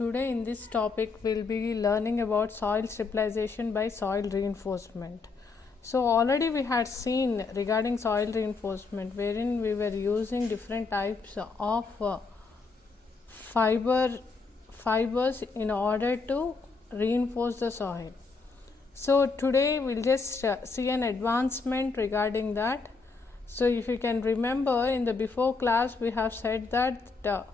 Today in this topic we'll be learning about soil stabilization by soil reinforcement. So already we had seen regarding soil reinforcement wherein we were using different types of fibers in order to reinforce the soil. So today we'll just see an advancement regarding that. So if you can remember, in the before class we have said that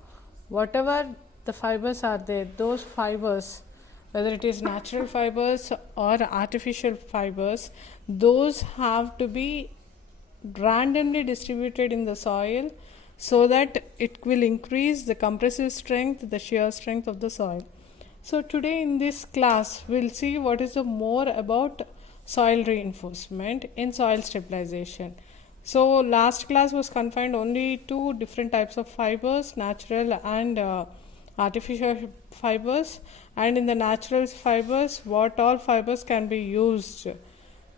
whatever the fibers are there, those fibers, whether it is natural fibers or artificial fibers, those have to be randomly distributed in the soil so that it will increase the compressive strength, the shear strength of the soil. So today in this class we'll see what is the more about soil reinforcement in soil stabilization. So last class was confined only to different types of fibers, natural and artificial fibers, and in the natural fibers what all fibers can be used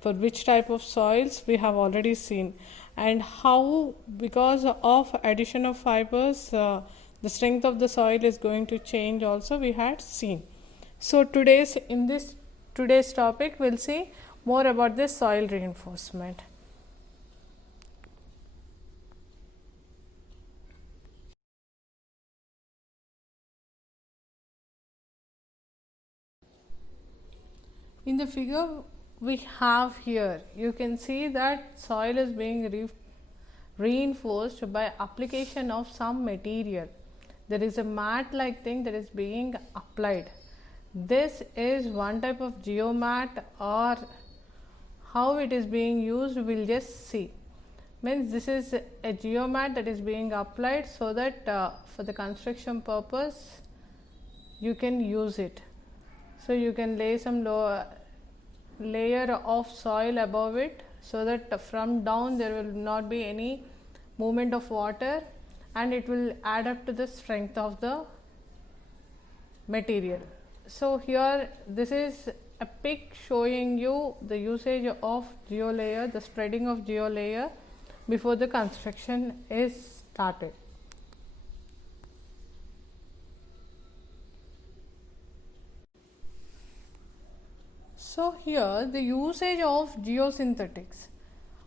for which type of soils we have already seen, and how because of addition of fibers the strength of the soil is going to change also we had seen. So today's topic we'll see more about this soil reinforcement. In the figure we have here, you can see that soil is being reinforced by application of some material. There is a mat like thing that is being applied. This is one type of geomat, or how it is being used we'll just see. Means this is a geomat that is being applied so that for the construction purpose you can use it. So you can lay some layer of soil above it so that from down there will not be any movement of water, and it will add up to the strength of the material. So here this is a pic showing you the usage of geolayer, the spreading of geolayer before the construction is started. So here the usage of geosynthetics.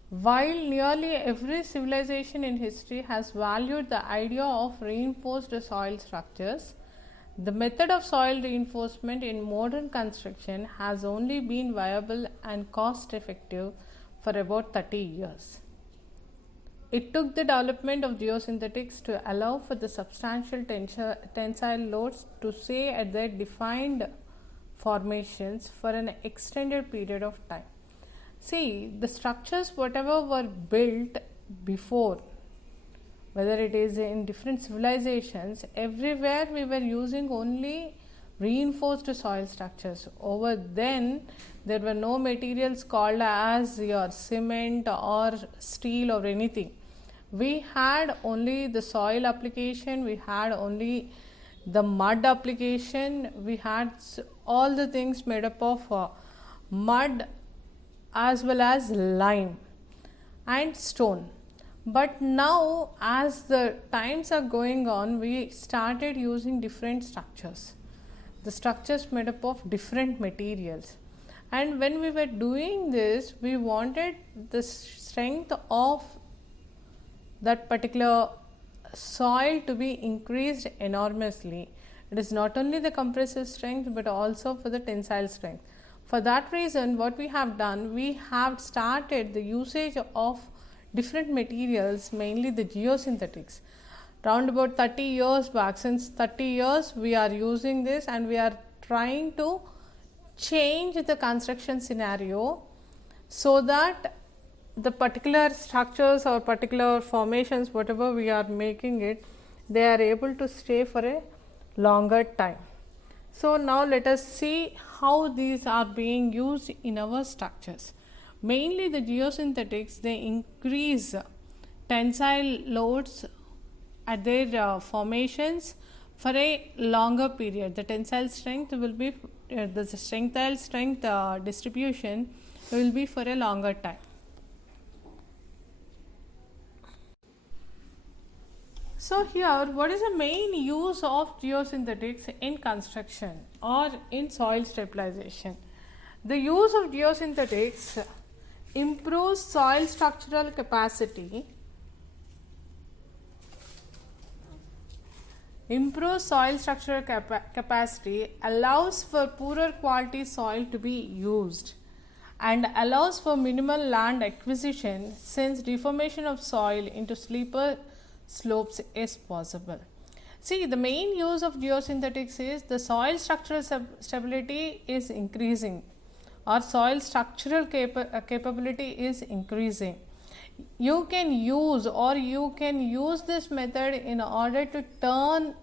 While nearly every civilization in history has valued the idea of reinforced soil structures, the method of soil reinforcement in modern construction has only been viable and cost effective for about 30 years. It took the development of geosynthetics to allow for the substantial tensile loads to stay at their defined formations for an extended period of time. See, the structures whatever were built before, whether it is in different civilizations, everywhere we were using only reinforced soil structures. Over then there were no materials called as your cement or steel or anything. We had only the soil application, we had only the mud application, we had all the things made up of mud as well as lime and stone. But now as the times are going on, we started using different structures, the structures made up of different materials. And when we were doing this, we wanted the strength of that particular soil to be increased enormously. It is not only the compressive strength but also for the tensile strength. For that reason what we have done, we have started the usage of different materials, mainly the geosynthetics. Round about 30 years back, since 30 years we are using this, and we are trying to change the construction scenario so that the particular structures or particular formations whatever we are making it, they are able to stay for a longer time. So now let us see how these are being used in our structures. Mainly the geosynthetics, they increase tensile loads at their formations for a longer period. The tensile strength will be the tensile strength distribution will be for a longer time. So here, what is the main use of geosynthetics in construction or in soil stabilization? The use of geosynthetics improves soil structural capacity, allows for poorer quality soil to be used, and allows for minimal land acquisition since deformation of soil into steeper slopes is possible. See, the main use of geosynthetics is the soil structural stability is increasing, or soil structural capability is increasing. You can use this method in order to turn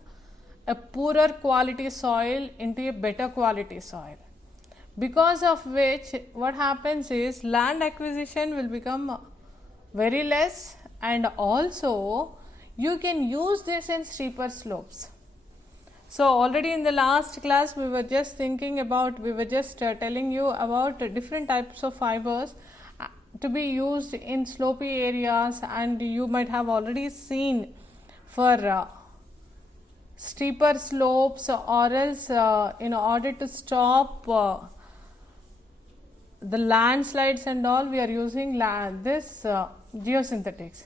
a poorer quality soil into a better quality soil, because of which what happens is land acquisition will become very less, and also you can use this in steeper slopes. So already in the last class we were just telling you about different types of fibers to be used in slopy areas, and you might have already seen for steeper slopes, or else in order to stop the landslides and all, we are using this geosynthetics.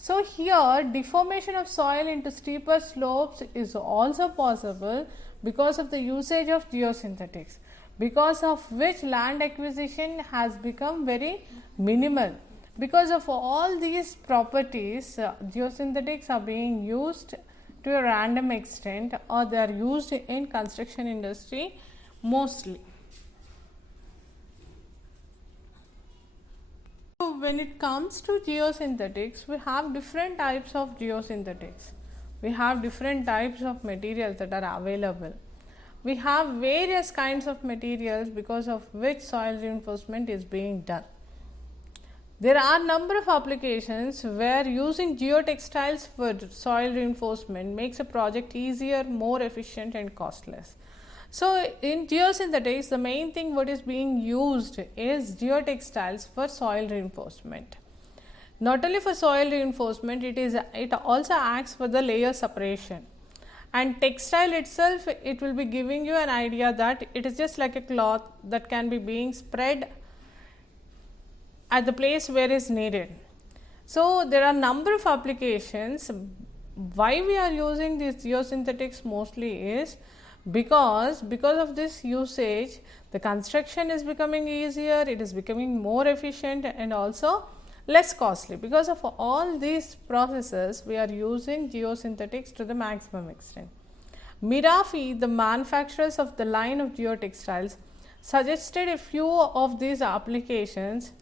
So here deformation of soil into steeper slopes is also possible because of the usage of geosynthetics, because of which land acquisition has become very minimal. Because of all these properties, geosynthetics are being used to a random extent, or they are used in construction industry mostly. So when it comes to geosynthetics, we have different types of geosynthetics. We have different types of materials that are available. We have various kinds of materials because of which soil reinforcement is being done. There are number of applications where using geotextiles for soil reinforcement makes a project easier, more efficient and costless. So in geosynthetics, the main thing what is being used is geotextiles for soil reinforcement. Not only for soil reinforcement, it also acts for the layer separation. And textile itself, it will be giving you an idea that it is just like a cloth that can be being spread at the place where is needed. So there are number of applications. Why we are using these geosynthetics mostly is because of this usage, the construction is becoming easier, it is becoming more efficient and also less costly. Because of all these processes, we are using geosynthetics to the maximum extent. Merafi, the manufacturers of the line of geotextiles, suggested a few of these applications.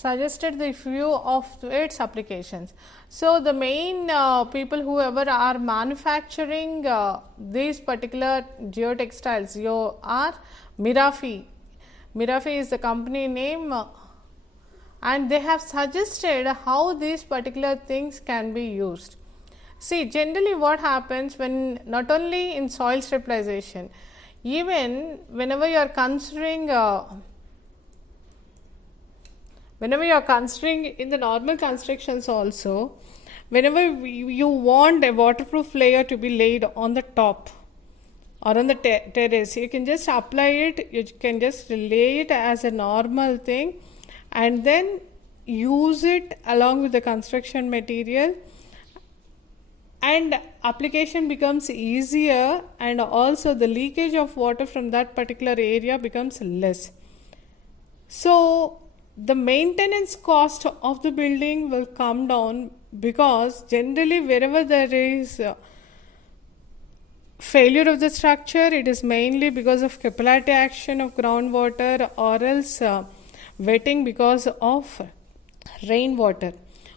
Its applications. So the main people whoever are manufacturing these particular geotextiles are Merafi. Merafi is the company name, and they have suggested how these particular things can be used. See, generally what happens when not only in soil stabilization, even whenever you are considering in the normal constructions also, whenever you want a waterproof layer to be laid on the top or on the terrace, you can just apply it, you can just lay it as a normal thing and then use it along with the construction material, and application becomes easier, and also the leakage of water from that particular area becomes less. So the maintenance cost of the building will come down, because generally wherever there is failure of the structure, it is mainly because of capillary action of groundwater or else wetting because of rainwater.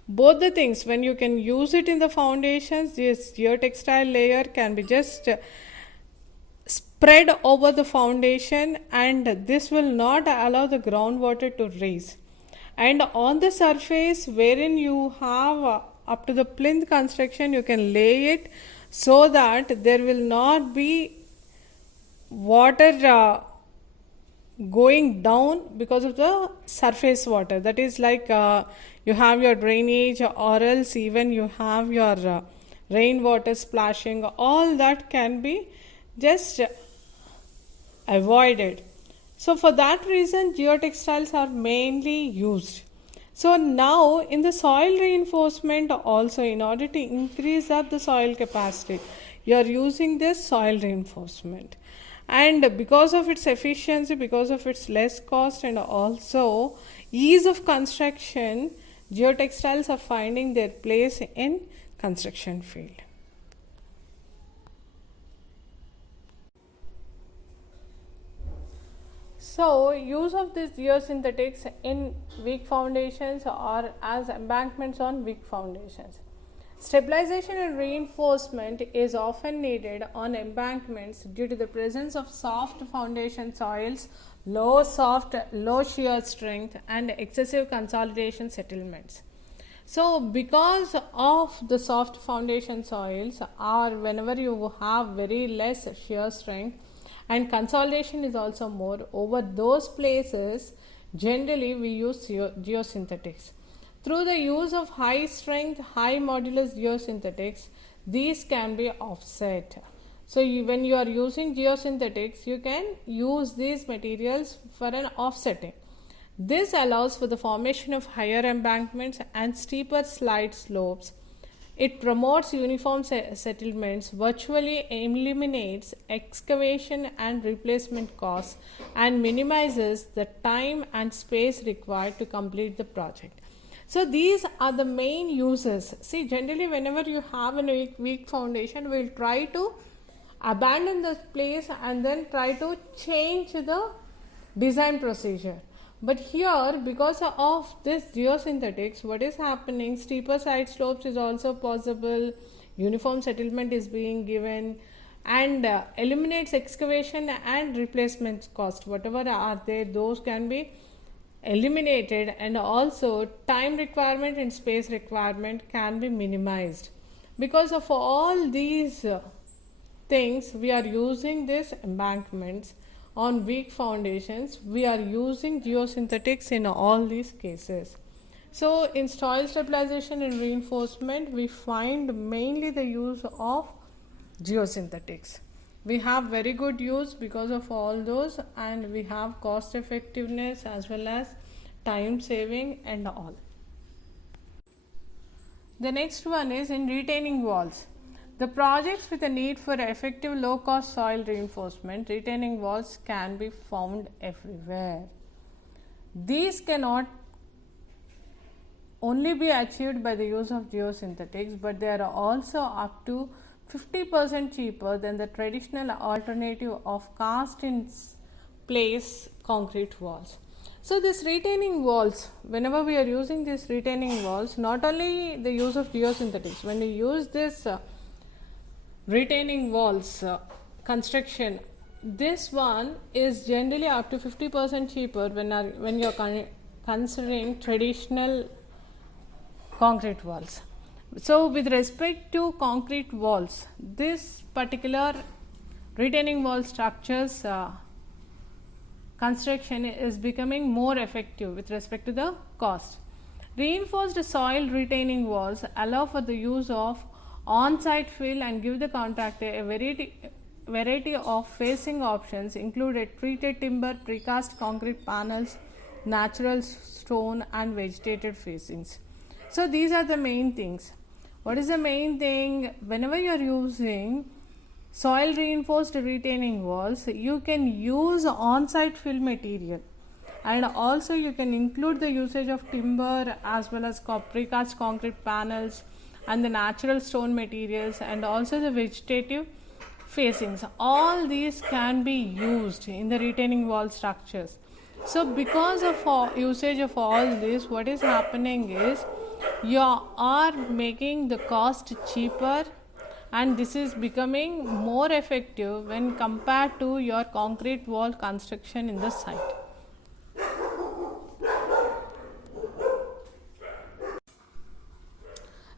Both the things, when you can use it in the foundations, this geotextile layer can be just spread over the foundation, and this will not allow the groundwater to raise. And on the surface wherein you have up to the plinth construction, you can lay it so that there will not be water going down because of the surface water. That is like you have your drainage, or else even you have your rainwater splashing. All that can be just avoided. So for that reason, geotextiles are mainly used. So now in the soil reinforcement also, in order to increase up the soil capacity, you are using this soil reinforcement. And because of its efficiency, because of its less cost, and also ease of construction, geotextiles are finding their place in construction field. So, use of these geosynthetics in weak foundations or as embankments on weak foundations. Stabilization and reinforcement is often needed on embankments due to the presence of soft foundation soils, low shear strength, and excessive consolidation settlements. So, because of the soft foundation soils, or whenever you have very less shear strength, and consolidation is also more over those places, generally we use geosynthetics. Through the use of high strength, high modulus geosynthetics, these can be offset. So when you are using geosynthetics, you can use these materials for an offsetting. This allows for the formation of higher embankments and steeper slide slopes. It promotes uniform settlements, virtually eliminates excavation and replacement costs, and minimizes the time and space required to complete the project. So these are the main uses. See, generally whenever you have a weak foundation, we will try to abandon the place and then try to change the design procedure. But here, because of this geosynthetics, what is happening, steeper side slopes is also possible, uniform settlement is being given, and eliminates excavation and replacement cost. Whatever are there, those can be eliminated, and also time requirement and space requirement can be minimized. Because of all these things, we are using these embankments on weak foundations. We are using geosynthetics in all these cases. So in soil stabilization and reinforcement, we find mainly the use of geosynthetics. We have very good use because of all those, and we have cost effectiveness as well as time saving and all. The next one is in retaining walls. The projects with a need for effective low cost soil reinforcement, retaining walls can be found everywhere. These cannot only be achieved by the use of geosynthetics, but they are also up to 50% cheaper than the traditional alternative of cast in place concrete walls. So these retaining walls, whenever we are using these retaining walls, not only the use of geosynthetics, when you use this retaining walls construction, this one is generally up to 50% cheaper when you are considering traditional concrete walls. So with respect to concrete walls, this particular retaining wall structures construction is becoming more effective with respect to the cost. Reinforced soil retaining walls allow for the use of on-site fill and give the contractor a variety of facing options, including treated timber, precast concrete panels, natural stone, and vegetated facings. So these are the main things. What is the main thing? Whenever you are using soil reinforced retaining walls, you can use on-site fill material, and also you can include the usage of timber as well as precast concrete panels and the natural stone materials, and also the vegetative facings. All these can be used in the retaining wall structures. So because of usage of all this, what is happening is you are making the cost cheaper, and this is becoming more effective when compared to your concrete wall construction in the site.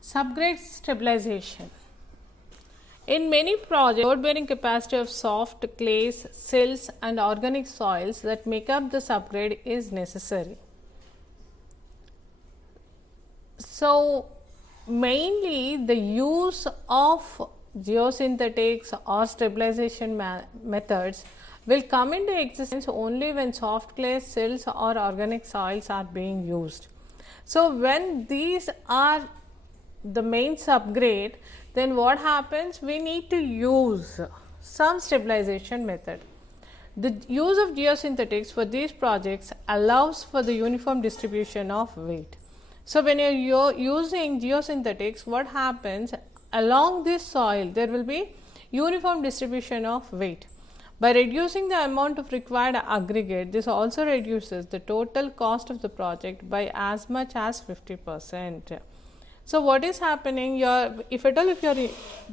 Subgrade stabilization. In many projects, load bearing capacity of soft clays, silts and organic soils that make up the subgrade is necessary. So, mainly the use of geosynthetics or stabilization methods will come into existence only when soft clays, silts or organic soils are being used. So, when these are the main subgrade, then what happens? We need to use some stabilization method. The use of geosynthetics for these projects allows for the uniform distribution of weight. So, when you are using geosynthetics, what happens? Along this soil, there will be uniform distribution of weight. By reducing the amount of required aggregate, this also reduces the total cost of the project by as much as 50%. So, what is happening? If you are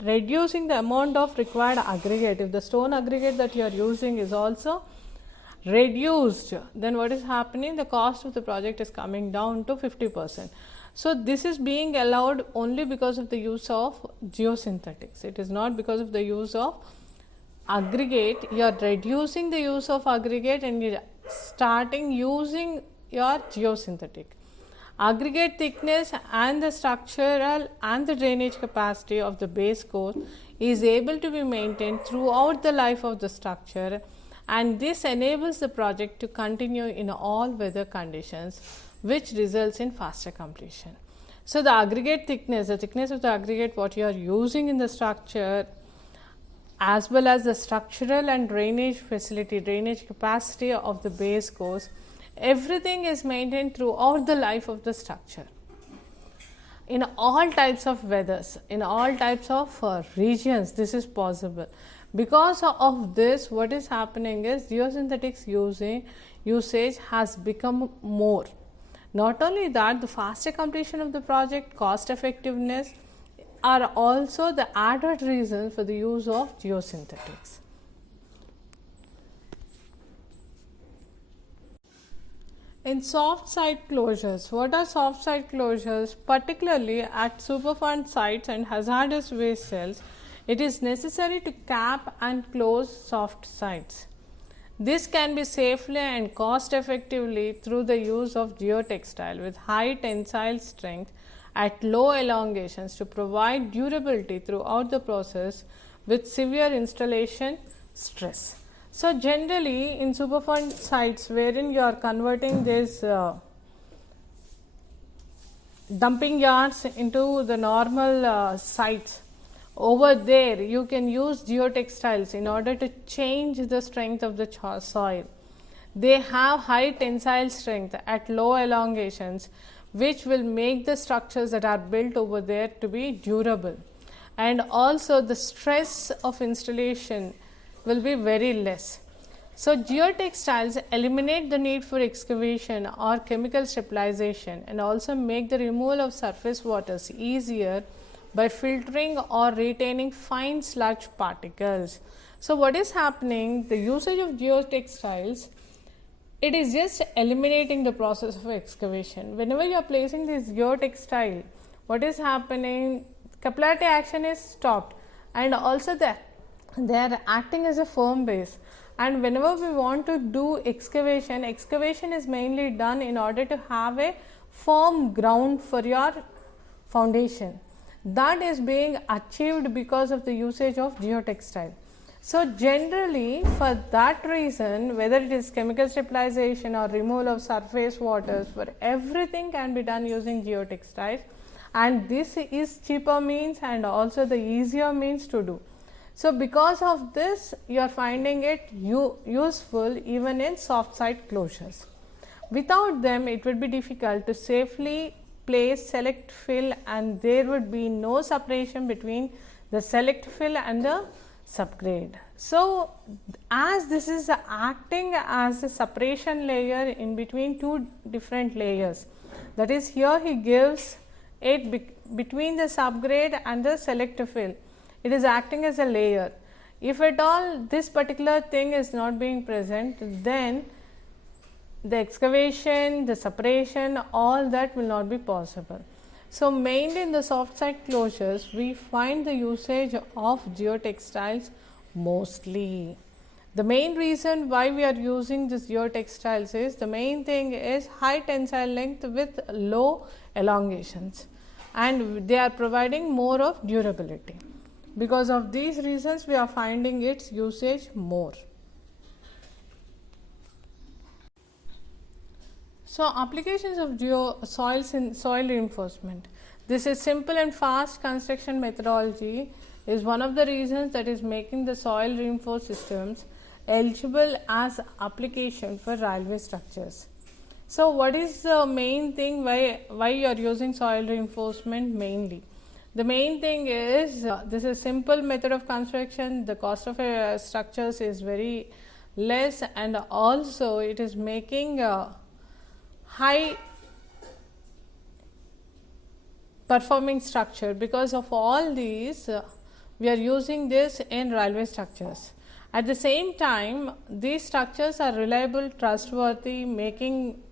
reducing the amount of required aggregate, if the stone aggregate that you are using is also reduced, then what is happening? The cost of the project is coming down to 50%. So, this is being allowed only because of the use of geosynthetics. It is not because of the use of aggregate. You are reducing the use of aggregate and you are starting using your geosynthetic. Aggregate thickness and the structural and the drainage capacity of the base course is able to be maintained throughout the life of the structure, and this enables the project to continue in all weather conditions, which results in faster completion. So, the aggregate thickness, the thickness of the aggregate what you are using in the structure, as well as the structural and drainage facility, drainage capacity of the base course, everything is maintained throughout the life of the structure in all types of weathers, in all types of regions. This is possible. Because of this, what is happening is geosynthetics usage has become more. Not only that, the faster completion of the project, cost effectiveness are also the added reasons for the use of geosynthetics. In soft site closures, what are soft site closures? Particularly at Superfund sites and hazardous waste cells, it is necessary to cap and close soft sites. This can be safely and cost effectively through the use of geotextile with high tensile strength at low elongations to provide durability throughout the process with severe installation stress. So, generally in Superfund sites wherein you are converting these dumping yards into the normal sites, over there you can use geotextiles in order to change the strength of the soil. They have high tensile strength at low elongations, which will make the structures that are built over there to be durable, and also the stress of installation will be very less. So, geotextiles eliminate the need for excavation or chemical stabilization and also make the removal of surface waters easier by filtering or retaining fine sludge particles. So, what is happening? The usage of geotextiles, it is just eliminating the process of excavation. Whenever you are placing this geotextile, what is happening? Capillary action is stopped, and also they are acting as a firm base. And whenever we want to do excavation is mainly done in order to have a firm ground for your foundation. That is being achieved because of the usage of geotextile. So, generally for that reason, whether it is chemical stabilization or removal of surface waters, for everything can be done using geotextiles, and this is cheaper means and also the easier means to do. So, because of this, you are finding it useful even in soft site closures. Without them, it would be difficult to safely place select fill, and there would be no separation between the select fill and the subgrade. So, as this is acting as a separation layer in between two different layers, that is, here he gives it between the subgrade and the select fill. It is acting as a layer. If at all this particular thing is not being present, then the excavation, the separation, all that will not be possible. So mainly in the soft side closures, we find the usage of geotextiles mostly. The main reason why we are using this geotextiles is, the main thing is high tensile length with low elongations, and they are providing more of durability. Because of these reasons, we are finding its usage more. So applications of soil reinforcement. This is simple and fast construction methodology is one of the reasons that is making the soil reinforced systems eligible as application for railway structures. So what is the main thing why you are using soil reinforcement mainly? The main thing is this is simple method of construction. The cost of structures is very less, and also it is making high performing structure. Because of all these, we are using this in railway structures. At the same time, these structures are reliable, trustworthy. Making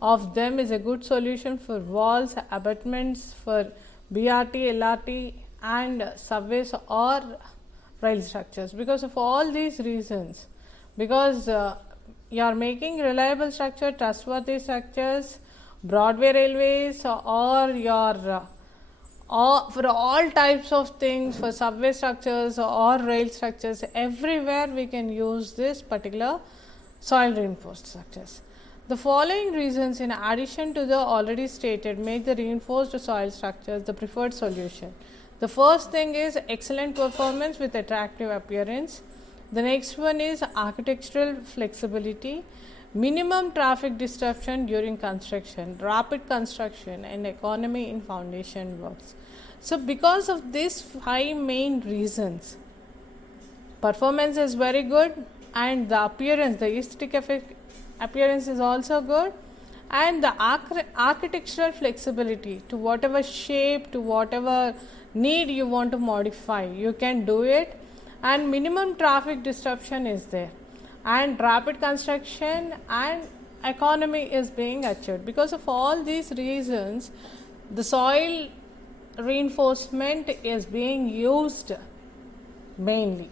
of them is a good solution for walls, abutments, for BRT, LRT and subways or rail structures. Because of all these reasons, because you are making reliable structure, trustworthy structures, Broadway railways, or your for all types of things, for subway structures or rail structures, everywhere we can use this particular soil reinforced structures. The following reasons, in addition to the already stated, make the reinforced soil structures the preferred solution. The first thing is excellent performance with attractive appearance. The next one is architectural flexibility, minimum traffic disruption during construction, rapid construction and economy in foundation works. So because of these 5 main reasons, performance is very good, and the appearance, the aesthetic appearance is also good, and the architectural flexibility to whatever shape, to whatever need you want to modify, you can do it, and minimum traffic disruption is there, and rapid construction and economy is being achieved. Because of all these reasons, the soil reinforcement is being used mainly.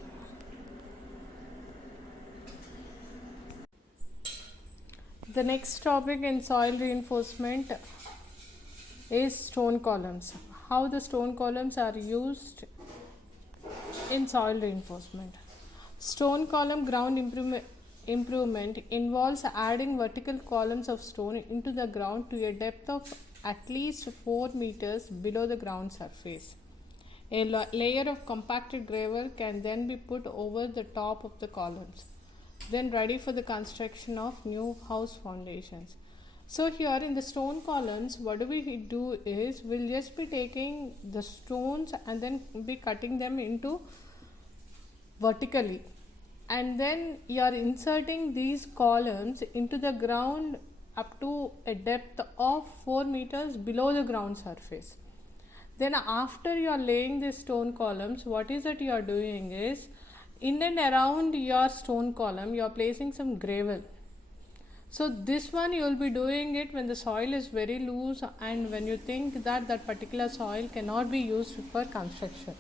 The next topic in soil reinforcement is stone columns. How the stone columns are used in soil reinforcement. Stone column ground improvement involves adding vertical columns of stone into the ground to a depth of at least 4 meters below the ground surface. A layer of compacted gravel can then be put over the top of the columns, then ready for the construction of new house foundations. So here in the stone columns, what we do is, we'll just be taking the stones and then be cutting them into vertically, and then you are inserting these columns into the ground up to a depth of 4 meters below the ground surface. Then after you are laying the stone columns, what is that you are doing is, in and around your stone column you are placing some gravel. So this one you will be doing it when the soil is very loose, and when you think that that particular soil cannot be used for construction.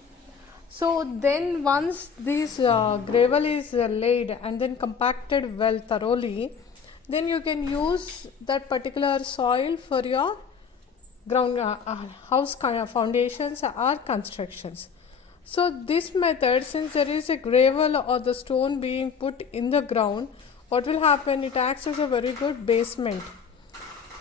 So then once this gravel is laid and then compacted well thoroughly, then you can use that particular soil for your ground house foundations or constructions. So this method, since there is a gravel or the stone being put in the ground, what will happen, it acts as a very good basement,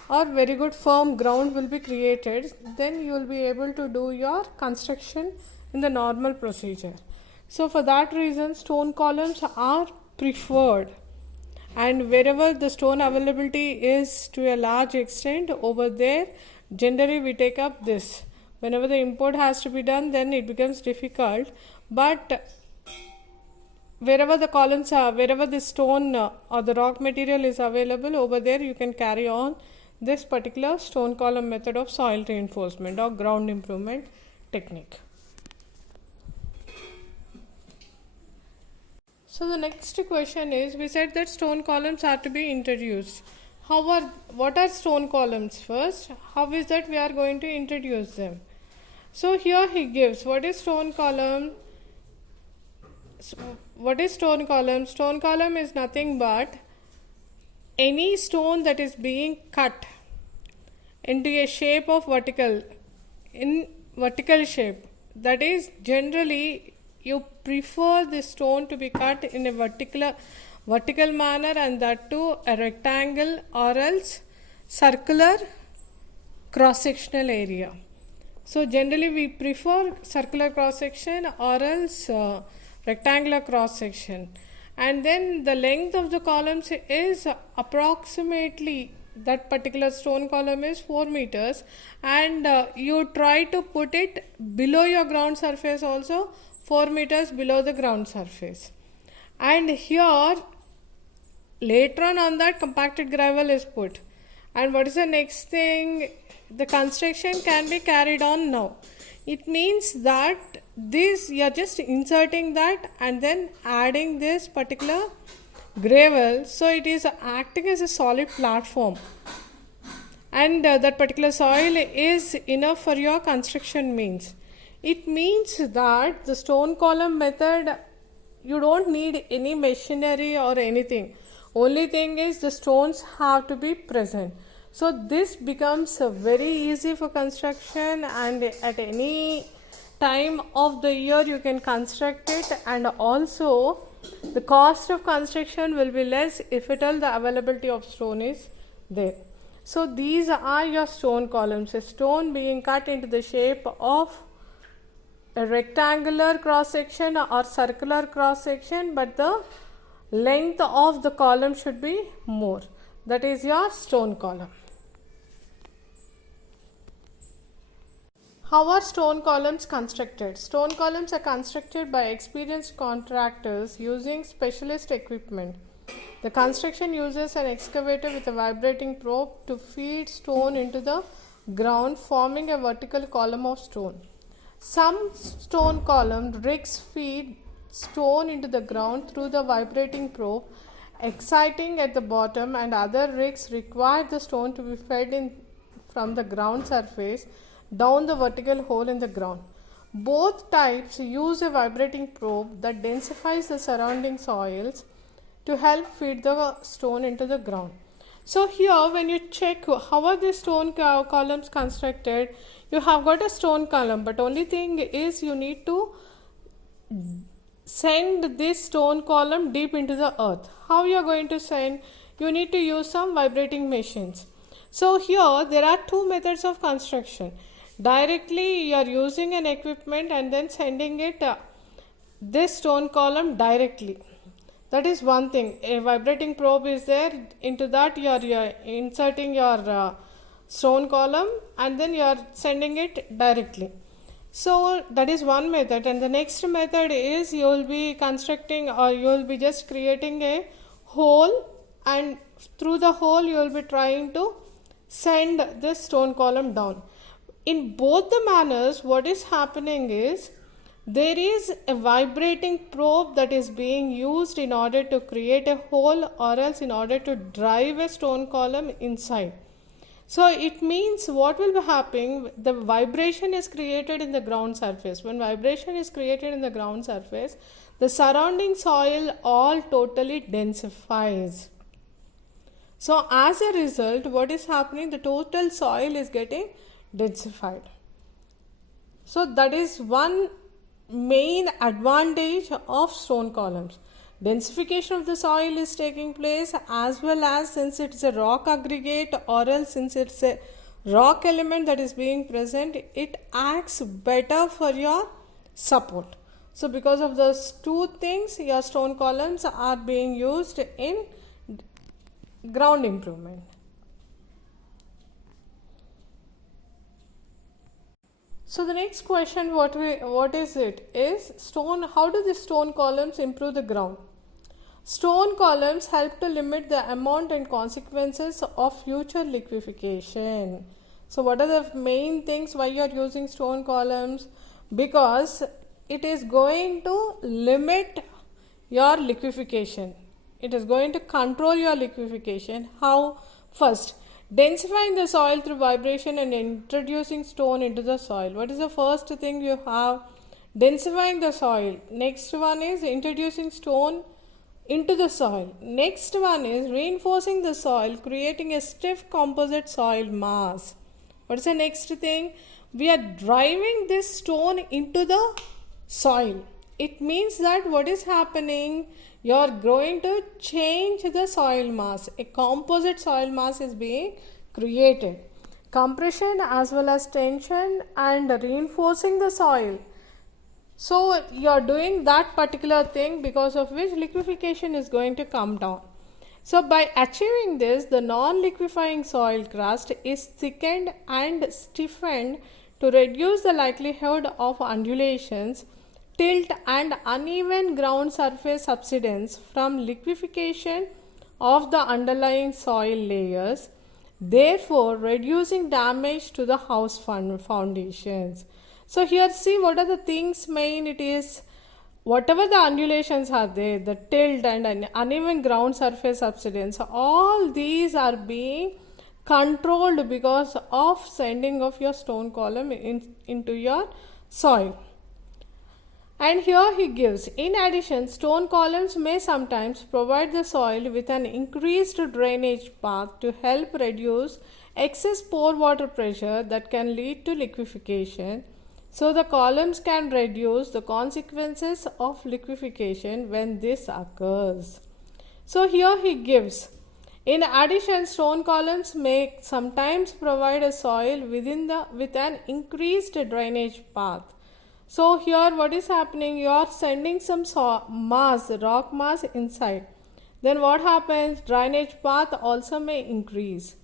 or very good firm ground will be created. Then you will be able to do your construction in the normal procedure. So for that reason, stone columns are preferred, and wherever the stone availability is to a large extent, over there generally we take up this. Whenever the import has to be done, then it becomes difficult, but wherever the columns are, wherever the stone or the rock material is available, over there you can carry on this particular stone column method of soil reinforcement or ground improvement technique. So the next question is, we said that stone columns are to be introduced. what are stone columns first? How is that we are going to introduce them? So here he gives what is stone column. What is stone column? Stone column is nothing but any stone that is being cut into a shape of vertical shape. That is, generally you prefer the stone to be cut in a vertical manner, and that too a rectangle or else circular cross sectional area. So generally we prefer circular cross section or else rectangular cross section, and then the length of the columns is approximately, that particular stone column is 4 meters, and you try to put it below your ground surface also, 4 meters below the ground surface. And here later on that compacted gravel is put. And what is the next thing? The construction can be carried on now. It means that this, you are just inserting that and then adding this particular gravel, so it is acting as a solid platform, and that particular soil is enough for your construction means. It means that the stone column method, you don't need any machinery or anything. Only thing is the stones have to be present. So this becomes very easy for construction, and at any time of the year you can construct it, and also the cost of construction will be less if at all the availability of stone is there. So these are your stone columns, a stone being cut into the shape of a rectangular cross section or circular cross section, but the length of the column should be more. That is your stone column. How are stone columns constructed? Stone columns are constructed by experienced contractors using specialist equipment. The construction uses an excavator with a vibrating probe to feed stone into the ground, forming a vertical column of stone. Some stone column rigs feed stone into the ground through the vibrating probe, exciting at the bottom, and other rigs require the stone to be fed in from the ground surface down the vertical hole in the ground. Both types use a vibrating probe that densifies the surrounding soils to help feed the stone into the ground. So here when you check how are the stone columns constructed, you have got a stone column, but only thing is you need to send this stone column deep into the earth. How you are going to send? You need to use some vibrating machines. So here there are two methods of construction. Directly you are using an equipment and then sending it this stone column directly. That is one thing. A vibrating probe is there. Into that you are inserting your stone column and then you are sending it directly. So that is one method, and the next method is you will be constructing, or you will be just creating a hole, and through the hole you will be trying to send the stone column down. In both the manners, what is happening is there is a vibrating probe that is being used in order to create a hole, or else in order to drive a stone column inside. So it means what will be happening, the vibration is created in the ground surface. When vibration is created in the ground surface, the surrounding soil all totally densifies. So as a result, what is happening, the total soil is getting densified. So that is one main advantage of stone columns. Densification of the soil is taking place, as well as since it's a rock aggregate or else since it's a rock element that is being present, it acts better for your support. So because of those two things, your stone columns are being used in ground improvement. So the next question, what is it is stone. How do the stone columns improve the ground? Stone columns help to limit the amount and consequences of future liquefaction. So what are the main things why you are using stone columns? Because it is going to limit your liquefaction. It is going to control your liquefaction. How? First, densifying the soil through vibration and introducing stone into the soil. What is the first thing you have? Densifying the soil. Next one is introducing stone into the soil. Next one is reinforcing the soil, creating a stiff composite soil mass. What is the next thing? We are driving this stone into the soil. It means that what is happening? You are going to change the soil mass. A composite soil mass is being created. Compression as well as tension and reinforcing the soil. So you are doing that particular thing, because of which liquefaction is going to come down. So by achieving this, the non-liquefying soil crust is thickened and stiffened to reduce the likelihood of undulations, tilt and uneven ground surface subsidence from liquefaction of the underlying soil layers, therefore reducing damage to the house foundations. So here see what are the things main. It is whatever the undulations are there, the tilt and an uneven ground surface subsidence, all these are being controlled because of sending of your stone column into your soil. And here he gives, in addition, stone columns may sometimes provide the soil with an increased drainage path to help reduce excess pore water pressure that can lead to liquefaction. So the columns can reduce the consequences of liquefaction when this occurs. So here he gives, in addition, stone columns may sometimes provide a soil with an increased drainage path. So here what is happening? You are sending some mass, rock mass inside. Then what happens? Drainage path also may increase.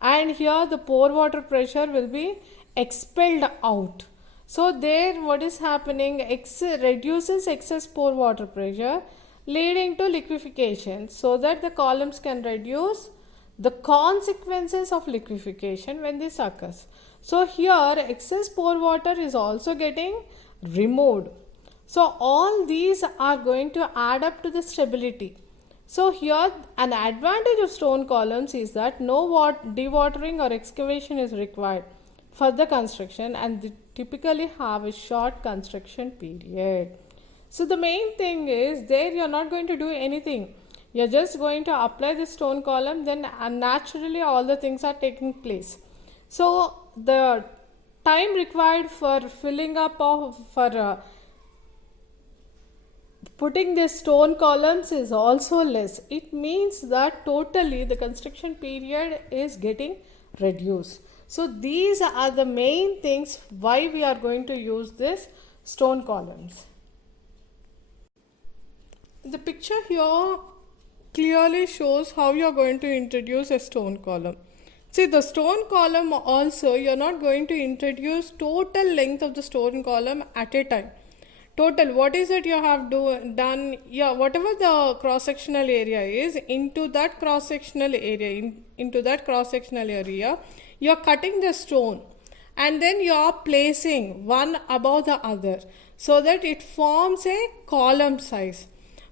And here the pore water pressure will be expelled out. So there what is happening? Reduces excess pore water pressure, leading to liquefaction, so that the columns can reduce the consequences of liquefaction when this occurs. So here excess pore water is also getting removed. So all these are going to add up to the stability. So here an advantage of stone columns is that no dewatering or excavation is required for the construction, and they typically have a short construction period. So the main thing is, there you are not going to do anything. You are just going to apply the stone column, then naturally all the things are taking place. So the time required for filling up for putting the stone columns is also less. It means that totally the construction period is getting reduced. So these are the main things why we are going to use this stone columns. The picture here clearly shows how you are going to introduce a stone column. See, the stone column also, you are not going to introduce total length of the stone column at a time. Total, what is it you have done? Yeah, whatever the cross-sectional area is, into that cross-sectional area, into that cross-sectional area, you are cutting the stone and then you are placing one above the other so that it forms a column size.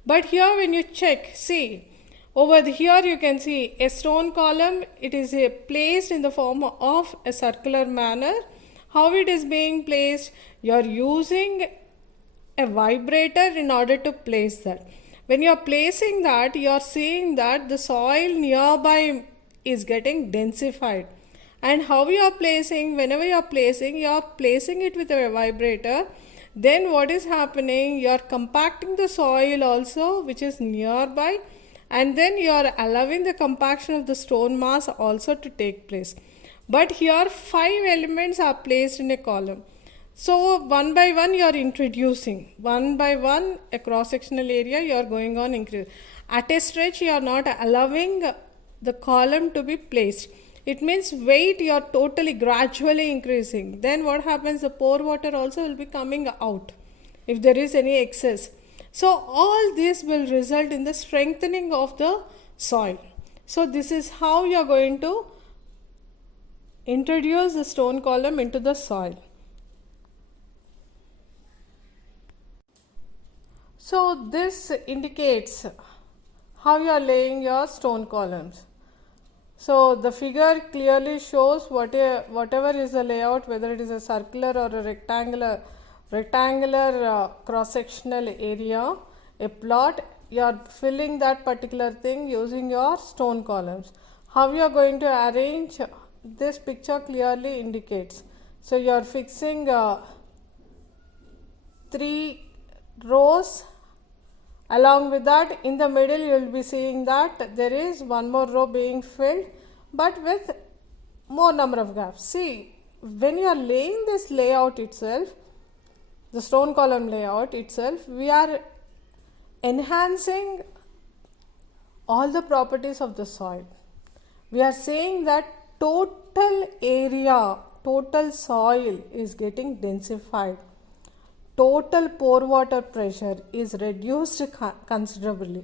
But here when you check, see, over here you can see a stone column. It is placed in the form of a circular manner. How it is being placed? You are using a vibrator in order to place that. When you are placing that, you are seeing that the soil nearby is getting densified. And how you are placing? Whenever you are placing it with a vibrator. Then what is happening? You are compacting the soil also, which is nearby, and then you are allowing the compaction of the stone mass also to take place. But here 5 elements are placed in a column. So one by one you are introducing, one by one a cross-sectional area you are going on increase. At a stretch you are not allowing the column to be placed. It means weight you are totally gradually increasing. Then what happens? The pore water also will be coming out if there is any excess. So all this will result in the strengthening of the soil. So this is how you are going to introduce the stone column into the soil. So this indicates how you are laying your stone columns. So the figure clearly shows whatever is the layout, whether it is a circular or a rectangular cross sectional area, a plot, you are filling that particular thing using your stone columns. How you are going to arrange this picture clearly indicates. So you are fixing 3 rows. Along with that, in the middle you will be seeing that there is one more row being filled, but with more number of gaps. See, when you are laying this layout itself, the stone column layout itself, we are enhancing all the properties of the soil. We are saying that total area, total soil is getting densified. Total pore water pressure is reduced considerably,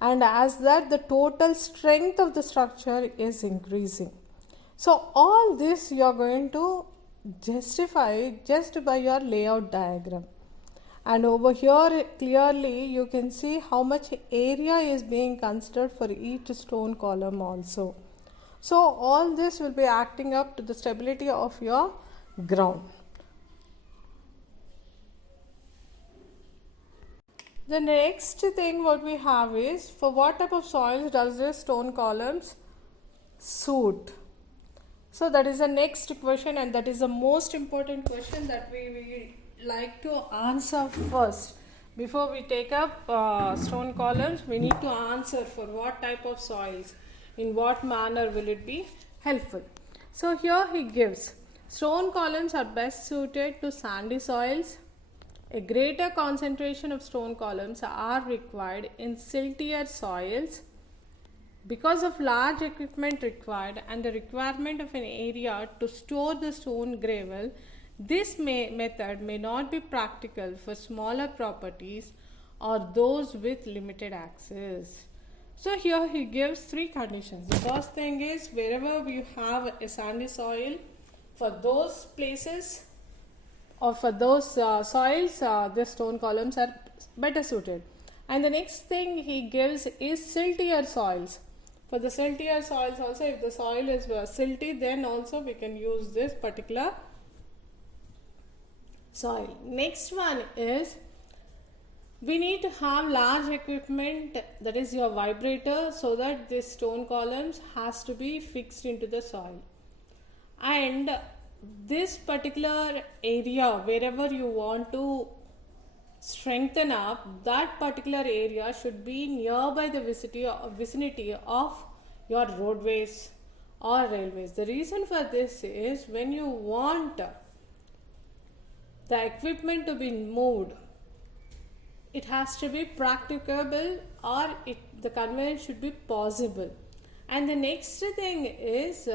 and as that the total strength of the structure is increasing. So all this you are going to justify just by your layout diagram, and over here clearly you can see how much area is being considered for each stone column also. So all this will be acting up to the stability of your ground. The next thing what we have is, for what type of soils does this stone columns suit? So that is the next question, and that is the most important question that we like to answer first. Before we take up stone columns, we need to answer for what type of soils, in what manner will it be helpful. So here he gives, stone columns are best suited to sandy soils. A greater concentration of stone columns are required in siltier soils. Because of large equipment required and the requirement of an area to store the stone gravel, this method may not be practical for smaller properties or those with limited access. So here he gives 3 conditions. The first thing is, wherever you have a sandy soil, for those places or for those soils, the stone columns are better suited. And the next thing he gives is siltier soils. For the siltier soils also, if the soil is silty, then also we can use this particular soil. Next one is, we need to have large equipment, that is your vibrator, so that this stone columns has to be fixed into the soil. And this particular area, wherever you want to strengthen up, that particular area should be nearby the vicinity of your roadways or railways. The reason for this is, when you want the equipment to be moved, it has to be practicable, or the conveyance should be possible. And the next thing is,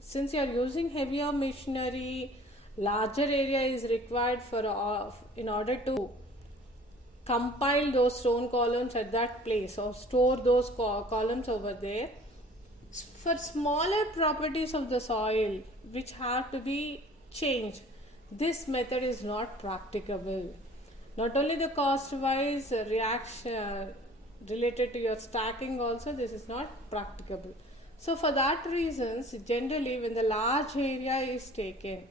since you are using heavier machinery, larger area is required in order to compile those stone columns at that place or store those columns over there. For smaller properties of the soil which have to be changed, this method is not practicable. Not only the cost wise reaction related to your stacking, also this is not practicable. So for that reasons, generally when the large area is taken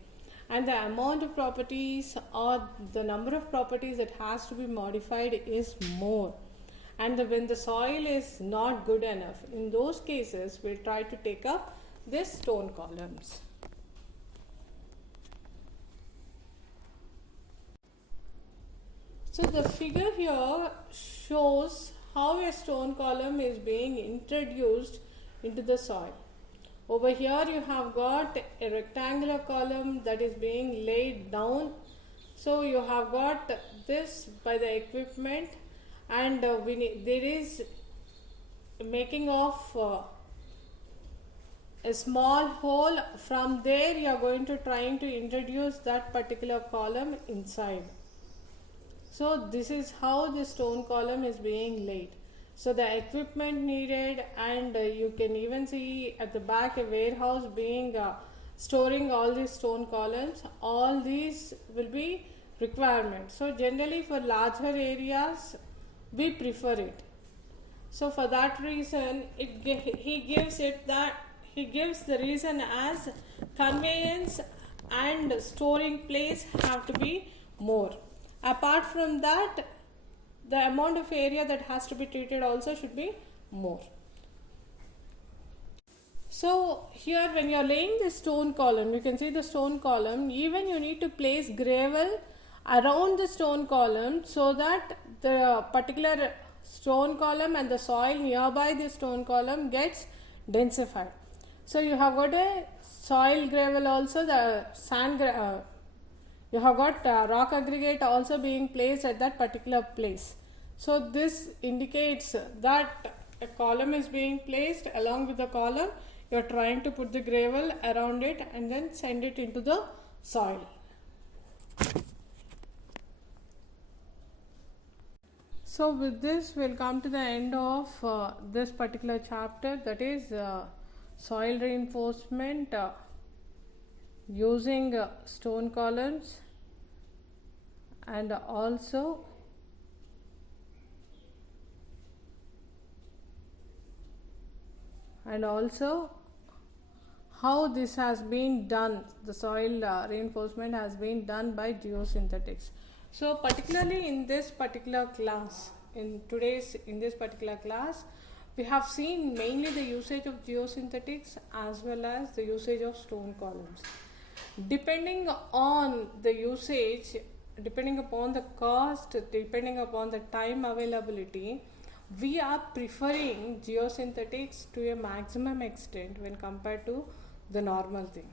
and the amount of properties or the number of properties that has to be modified is more, and when the soil is not good enough, in those cases we'll try to take up this stone columns. So the figure here shows how a stone column is being introduced into the soil. Over here you have got a rectangular column that is being laid down. So you have got this by the equipment, and there is making of a small hole. From there you are going to trying to introduce that particular column inside. So this is how the stone column is being laid. So the equipment needed, and you can even see at the back a warehouse being storing all these stone columns. All these will be requirements. So generally for larger areas we prefer it. So for that reason, he gives the reason as conveyance and storing place have to be more. Apart from that, the amount of area that has to be treated also should be more. So here when you are laying the stone column, you can see the stone column, even you need to place gravel around the stone column so that the particular stone column and the soil nearby the stone column gets densified. So you have got a soil gravel also, the you have got rock aggregate also being placed at that particular place. So this indicates that a column is being placed. Along with the column, you are trying to put the gravel around it and then send it into the soil. So with this we'll come to the end of this particular chapter, that is soil reinforcement using stone columns, and also how this has been done, the soil reinforcement has been done by geosynthetics. So particularly in this particular class, in this particular class, we have seen mainly the usage of geosynthetics as well as the usage of stone columns. Depending on the usage, depending upon the cost, depending upon the time availability, we are preferring geosynthetics to a maximum extent when compared to the normal thing.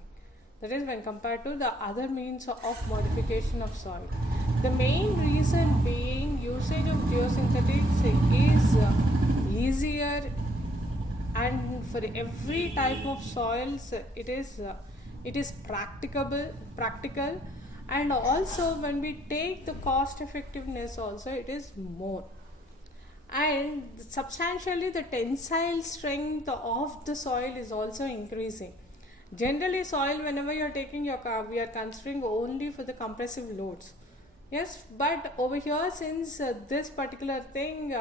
That is, when compared to the other means of modification of soil. The main reason being usage of geosynthetics is easier, and for every type of soils it is practical, and also when we take the cost effectiveness also it is more, and substantially the tensile strength of the soil is also increasing. Generally soil, whenever you are taking we are considering only for the compressive loads, yes, but over here, since this particular thing,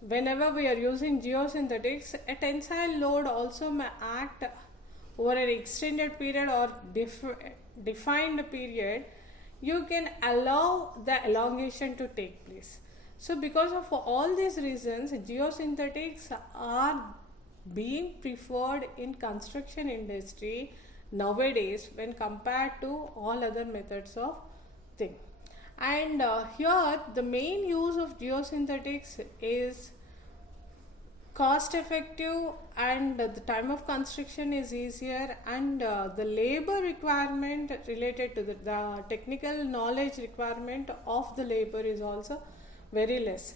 whenever we are using geosynthetics, a tensile load also may act over an extended period or defined period. You can allow the elongation to take place. So because of all these reasons, geosynthetics are being preferred in construction industry nowadays when compared to all other methods of thing. And here the main use of geosynthetics is cost effective, and the time of construction is easier, and the labor requirement related to the technical knowledge requirement of the labor is also very less.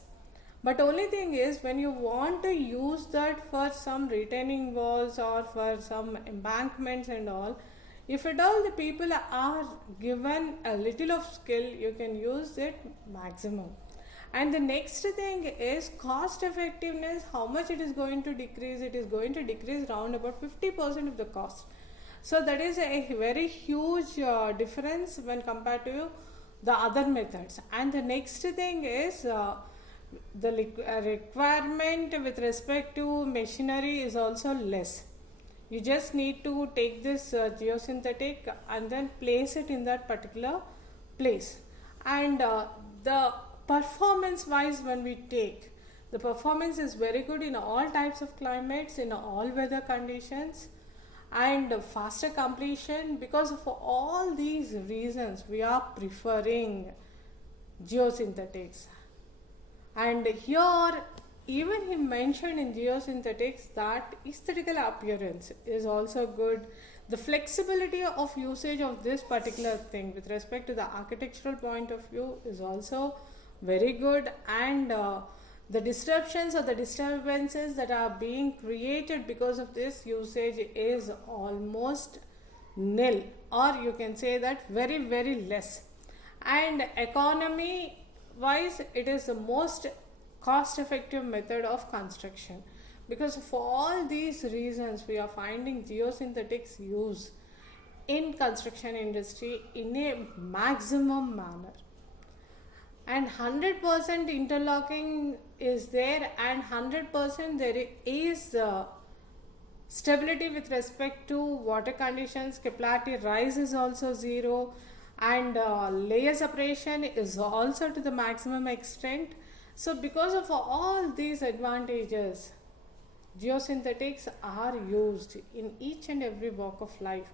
But only thing is, when you want to use that for some retaining walls or for some embankments and all, if at all the people are given a little of skill, you can use it maximum. And the next thing is cost effectiveness. How much it is going to decrease? It is going to decrease around about 50% of the cost. So that is a very huge difference when compared to the other methods. And the next thing is the requirement with respect to machinery is also less. You just need to take this geosynthetic and then place it in that particular place. And the performance wise, when we take, the performance is very good in all types of climates, in all weather conditions, and faster completion. Because of all these reasons, we are preferring geosynthetics. And here even he mentioned in geosynthetics that aesthetical appearance is also good. The flexibility of usage of this particular thing with respect to the architectural point of view is also very good, and the disruptions or the disturbances that are being created because of this usage is almost nil, or you can say that very very less. And economy wise, it is the most cost effective method of construction. Because for all these reasons, we are finding geosynthetics use in construction industry in a maximum manner. and 100% interlocking is there, and 100% there is stability with respect to water conditions. Capillarity rise is also zero, and layer separation is also to the maximum extent. So because of all these advantages, geosynthetics are used in each and every walk of life,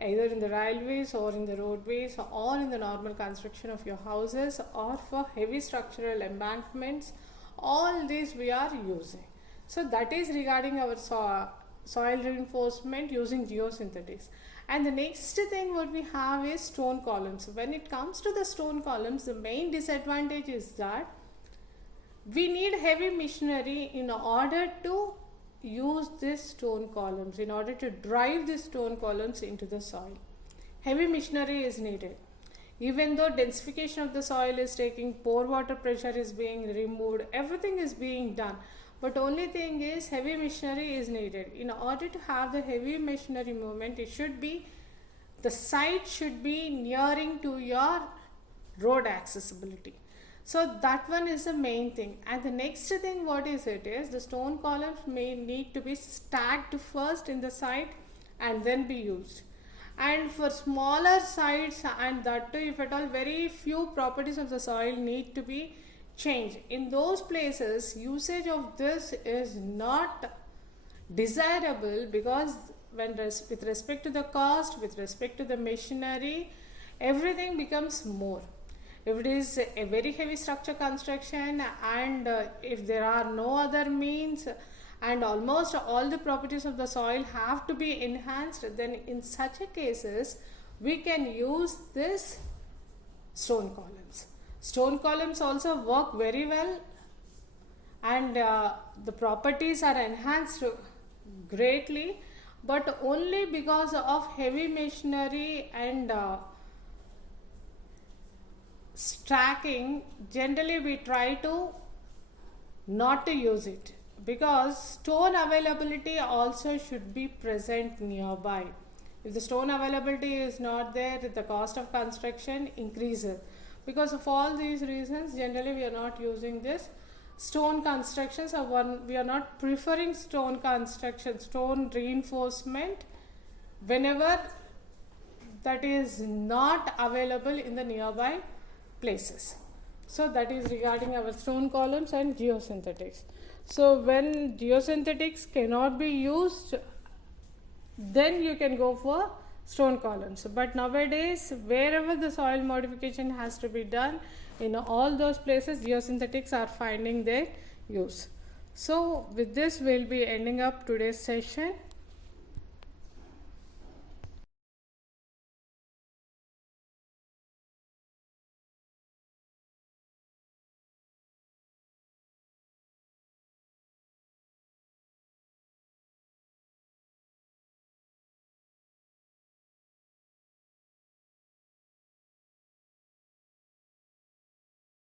either in the railways or in the roadways or in the normal construction of your houses or for heavy structural embankments. All these we are using. So that is regarding our soil reinforcement using geosynthetics. And the next thing what we have is stone columns. When it comes to the stone columns, the main disadvantage is that we need heavy machinery in order to use these stone columns, in order to drive these stone columns into the soil. Heavy machinery is needed. Even though densification of the soil is taking, pore water pressure is being removed, everything is being done, but only thing is heavy machinery is needed. In order to have the heavy machinery movement, it should be, the site should be nearing to your road accessibility. So that one is the main thing. And the next thing what is it is, the stone columns may need to be stacked first in the site and then be used. And for smaller sites, and that too if at all very few properties of the soil need to be changed, in those places usage of this is not desirable, because when with respect to the cost, with respect to the machinery, everything becomes more. If it is a very heavy structure construction, and if there are no other means, and almost all the properties of the soil have to be enhanced, then in such a cases we can use this stone columns. Stone columns also work very well, and the properties are enhanced greatly, but only because of heavy machinery and stacking, generally we try to not to use it, because stone availability also should be present nearby. If the stone availability is not there, the cost of construction increases. Because of all these reasons, generally we are not using this stone constructions, or we are not preferring stone construction, stone reinforcement, whenever that is not available in the nearby places. So that is regarding our stone columns and geosynthetics. So when geosynthetics cannot be used, then you can go for stone columns. But nowadays, wherever the soil modification has to be done, in all those places geosynthetics are finding their use. So with this we'll be ending up today's session.